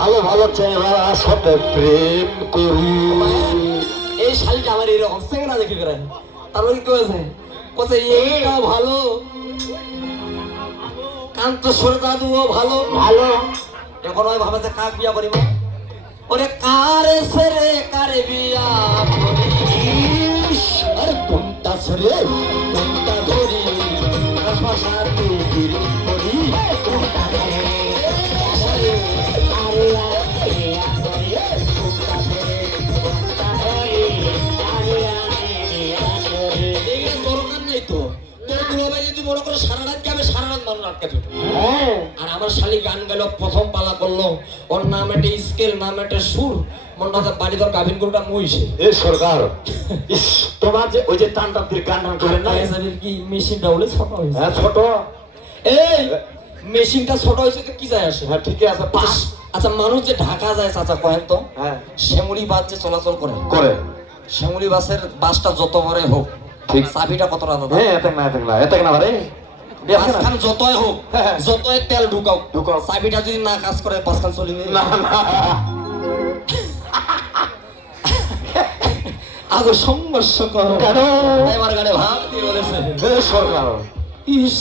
ভালো ভালো চেহারা সাথে প্রেম করি। এই শাড়িটা আমার এরকম চেংড়া দেখে করে তারপরে কি হয়েছে কোথায় এইটা ভালো কান্ত সরে দাদুও ভালো ভালো এখন ওই ভাবে যে কাক বিয়া করিব ওরে কারে সেরে কারে বিয়া করি আর কোনটা ছেড়ে কোনটা ধরি সাথে প্রেম করি। কোনটা ছেড়ে দরকার নেই তো তোর দুলাভাই যদি মনে করে সারা রাত যাবে সারা রাত মানুষ আটকে থাকবে। আর আমার শালি গান গেল প্রথম পালা করলো ওর নাম একটা স্কেল নাম একটা সুর মনটা বাড়ি ধর গাভিন গরুটা মহিষে এ সরকার ইস তোমার যে ওই যে টানটানদের গান টান করেন না কি মেশিনটা বলে ছোট হয়েছে হ্যাঁ ছোট এই মেশিনটা ছোট হয়েছে তো কি যায় আসে হ্যাঁ ঠিকই আছে পাস আচ্ছা মানুষ যে ঢাকা যায় চাচা কয়েন তো হ্যাঁ শ্যামলী বাস যে চলাচল করে করে শ্যামলী বাসের বাসটা যত বড় হোক ঠিক চাবিটা কত রাত হ্যাঁ এত না বারে বাসখান যতই হোক হ্যাঁ। যতই তেল ঢুকাও ঢুকাও। চাবিটা যদি না কাজ করে বাসখান চলিবে না না আগো সংঘর্ষ করো কেন এবার গাড়ি ভাগ দিয়ে বলেছে এ সরকার ইস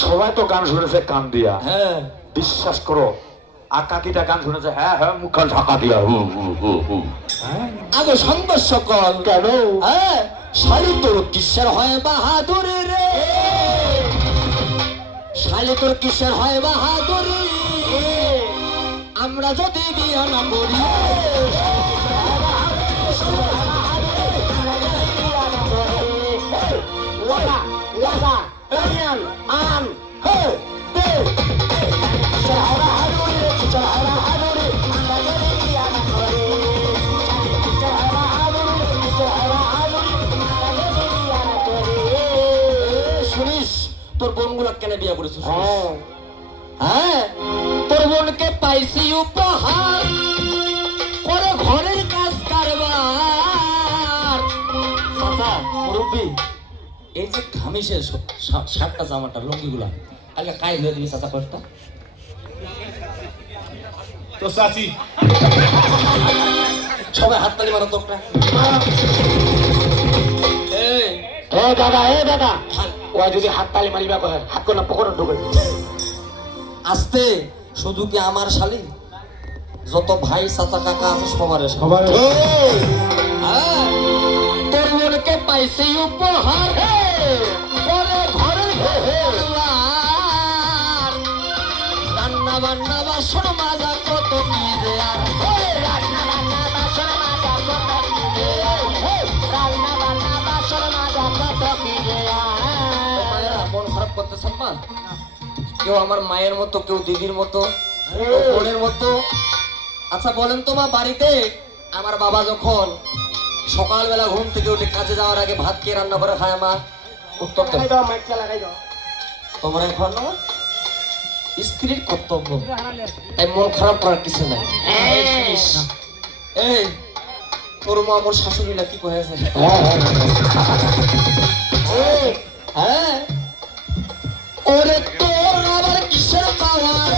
সবাই তো গান শুনেছে কান দিয়া হ্যাঁ বিশ্বাস করো আকাকিটা গান শুনেছে হ্যাঁ হ্যাঁ মুখ কান ঢাকা দিয়া হু হু হু হু হ্যাঁ আগো সংঘর্ষ কর কেন হ্যাঁ শালি তোর কিসের হয় বাহাদুরি রে শালি তোর কিসের হয় বাহাদুরি আমরা যদি বিয়া না করি লাগা লাগা আম আম হে দে সারা হারুরি রে সারা হারুরি আমরা যদি বিয়া না করি সারা হারুরি রে সারা হারুরি আমরা যদি বিয়া না করি। শুনিস তোর বোনগুলা কেন বিয়া করেছিস হ্যাঁ হ্যাঁ তোর বোনকে পাইছি উপহার করে ঘরের কাজ কারবার চাচা মুরব্বী এই যে ঘামিসের শার্টটা জামাটা লুঙ্গিগুলা আগে কাই হয়ে দিবি চাচা কয়েকটা তো চাচি সবাই হাততালি মারো তো একটা এই এ দাদা ও যদি হাত তালি মারিবা কয় হাত কোনা পকড় ঢুকে আস্তে শুধু কি আমার শালি যত ভাই চাচা কাকা আছে সবার সবার হ্যাঁ, তোর বোনকে পাইছি উপহার করে ঘরের রান্না বান্না বাসন মাজা কত নিজে আর রান্না বান্না বাসন মাজা কত নিজে রান্না বান্না বাসন মাজা কত নিজে মায়েরা মন খারাপ করতে সম্মান কেউ আমার মায়ের মতো কেউ দিদির মতো কেউ বোনের মতো আচ্ছা বলেন তো মা বাড়িতে আমার বাবা যখন সকালবেলা ঘুম থেকে উঠে কাজে যাওয়ার আগে ভাত কে রান্না করে খায় মা উত্তর দেন। তোমরা এখন স্ত্রীর কর্তব্য তাই মন খারাপ করার কিছু নাই এই তোর মা আমার শাশুড়িরা কি কয়েছে হ্যাঁ ওরে তোর আবার কিসের পাওয়ার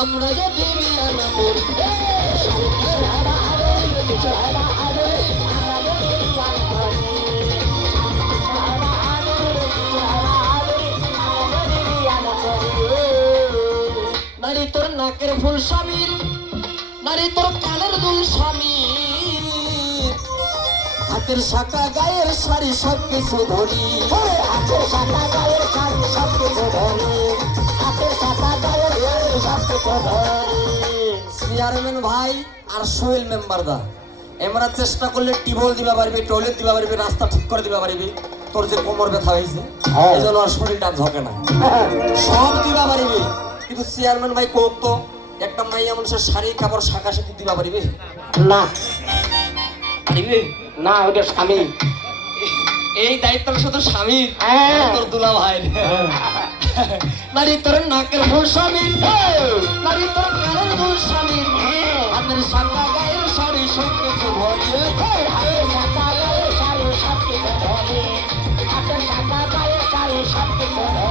আমরা যদি বিয়া না করি নারী তোর নাকের ফুল স্বামীর নারী তোর কানের দুল স্বামীর হাতের শাখা গায়ের শাড়ি সব কিছু ধরি হাতের শাখা গায়ের শাড়ি সব কিছু ধরি হাতের শাখা গায়ের শাড়ি সব কিছু ধরি চেয়ারম্যান ভাই আর সোহেল মেম্বার দা আমরা চেষ্টা করলে টিবল দিবা পারবি টয়লেট দিবা পারবি রাস্তা ঠিক করে দিবা পারবি তোর যে কোমর ব্যথা হয়েছে এই জন্য আর শরীরটা ঝকে না সব দিবা পারবি কিন্তু চেয়ারম্যান ভাই কোক তো একটা মাইয়া মানুষের শাড়ি কাপড় শাখা শাখি দিবা পারবি না পারবি না ওটা স্বামী এই দায়িত্বটা শুধু স্বামীর তোর দুলা ভাই নারী তোর নাকের ফুল স্বামীর নারী তোর কানের ফুল স্বামীর হাতের শাখা গায়ের শাড়ি সব কিছু ভরে হাতের শাখা গায়ের শাড়ি সব কিছু ভরে হাতের শাখা গায়ের ও